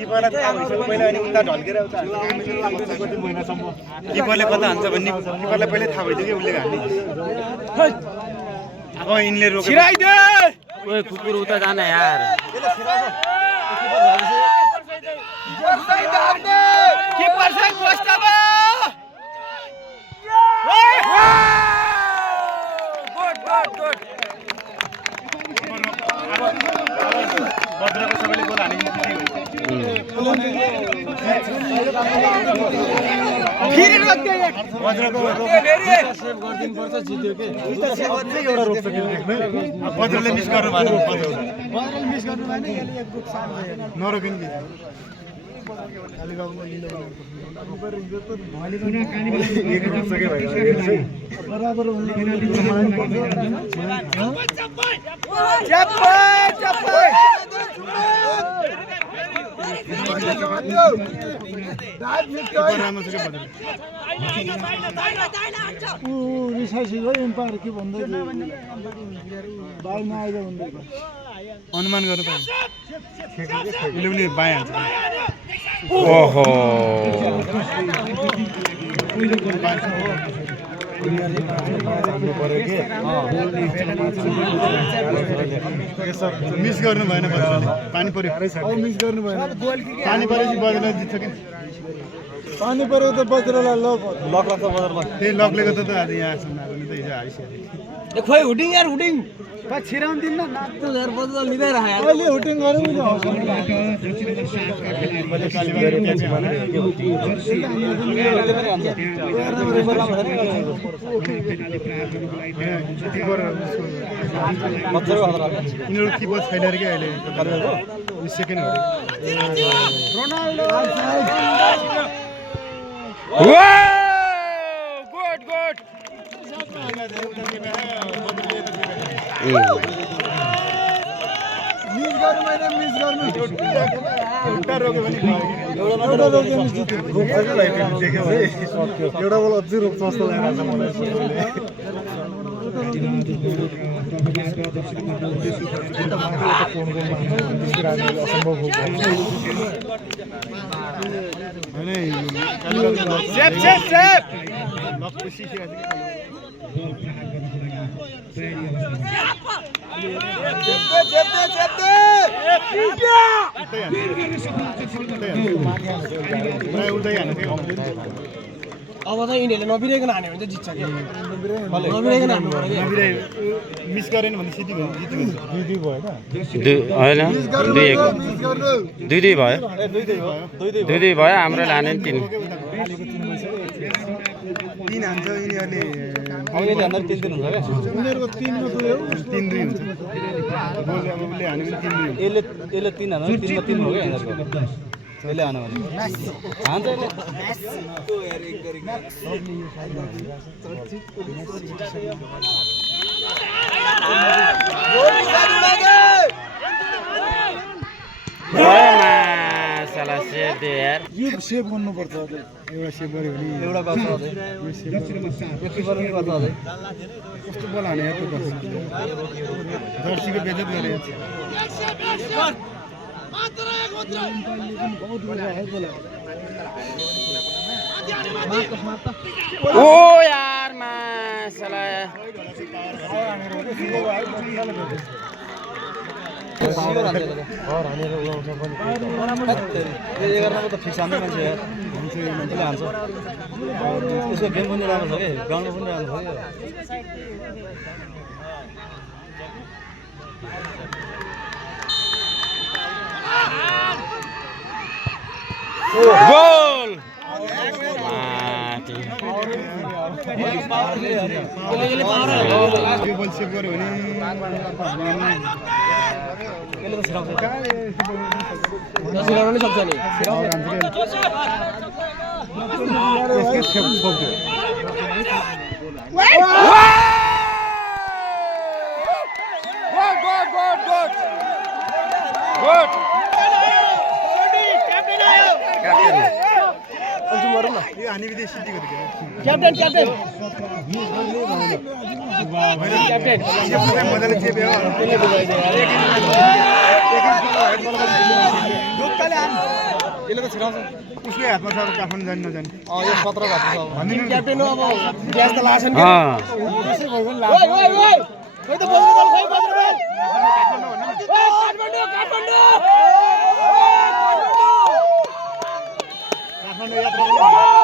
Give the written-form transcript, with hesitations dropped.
किपर कता ढल्के किपरले कता हान्छ भन्ने किपरलाई पहिले थाहा भइदियो कि उसले हान्ने अब यिनले रोक्यो ओए कुकुर उता जान यार किपर चाहिँ पोस्टमा गुड बज्रको सबैले गोल हानेको फेरि रोक्दै बज्रको सेभ गर्दिनु पर्छ जित्यो के एउटा रोक्छ बज्रले मिस गर्नु भएन बज्रले मिस गर्नु भएन यसले एक रुख सार्छ नरोकिनु कि अनुमान गर्नु पर्छ उसले पनि बायाँ हान्छ ओहो मिस गर्नु भएन पानी पर्यो मिस गर्नु भएन पानी परेपछि बज्र जित्छ कि पानी पर्यो त बज्रलाई लक लाग्छ बज्रलाई त्यही लकले गर्दा त आज यहाँसम्म आएको नि त हिजो हारिसक्यो खोइ हुटिङ यार हुटिङ छिराउनु दिन्न नाच्नु यार बज्र लिँदै राख यार अहिले हुटिङ गरौँ नि यिनीहरू किपर छैन अरे क्या अहिले सेकेन्ड रोनाल्डो मिस गर्नु भएन मिस गर्नु एउटा रोक्यो भने एउटा रोक्यो मिस जित्यो रोक्छ क्या देख्यो है एउटा बल अझै रोक्छ जस्तो लागिरहेको छ मलाई अब त यिनीहरूले नबिराइकन हान्यो भने चाहिँ जित्छ क्या नबिराइकन हान्नु पर्यो मिस गरेन भने सिधै भयो होइन 2-2 भयो 2-2 भयो हाम्रो लाने 3 हान्छ यिनीहरूले उनीहरूले हान्दा 3-3 हुन्छ क्या उनीहरूको 3 मा पुग्यो 3-2 हुन्छ गोल अब उसले हान्यो भने 3-2 हुन्छ यसले 3 हान्दा 3 मा 3 हो क्या यिनीहरूको यसले हान्यो भने हान्छ साला सेभ दे यार यो सेभ गर्नुपर्छ एउटा सेभ गर्यो भने एउटा गर्छ अझै यो सेभ यति पनि गर्छ अझै कस्तो बल हाने यार जर्सीको बेइज्जत गरे ओ यार मा साला गेम पनि राम्रो छ कि ग्राउन्ड पनि राम्रो छ गोल यो बल सेभ गर्यो भने यसकै सेभ सक्छ यो हानि विदेश सिटी गरेको क्याप्टेन क्याप्टेन मजाले चेप्यो उसकै हातमा छ अब काठमाडौँ जाने नजाने यो 17 भएको छ भनिदिनु क्याप्टेन हो अब ग्यास त लाग्छ नि अँ त्यसै भयो भने लाग्छ ओइ ओइ ओइ खोइ त बज्र बल खोइ बज्र बल काठमाडौँ काठमाडौँ यात्रा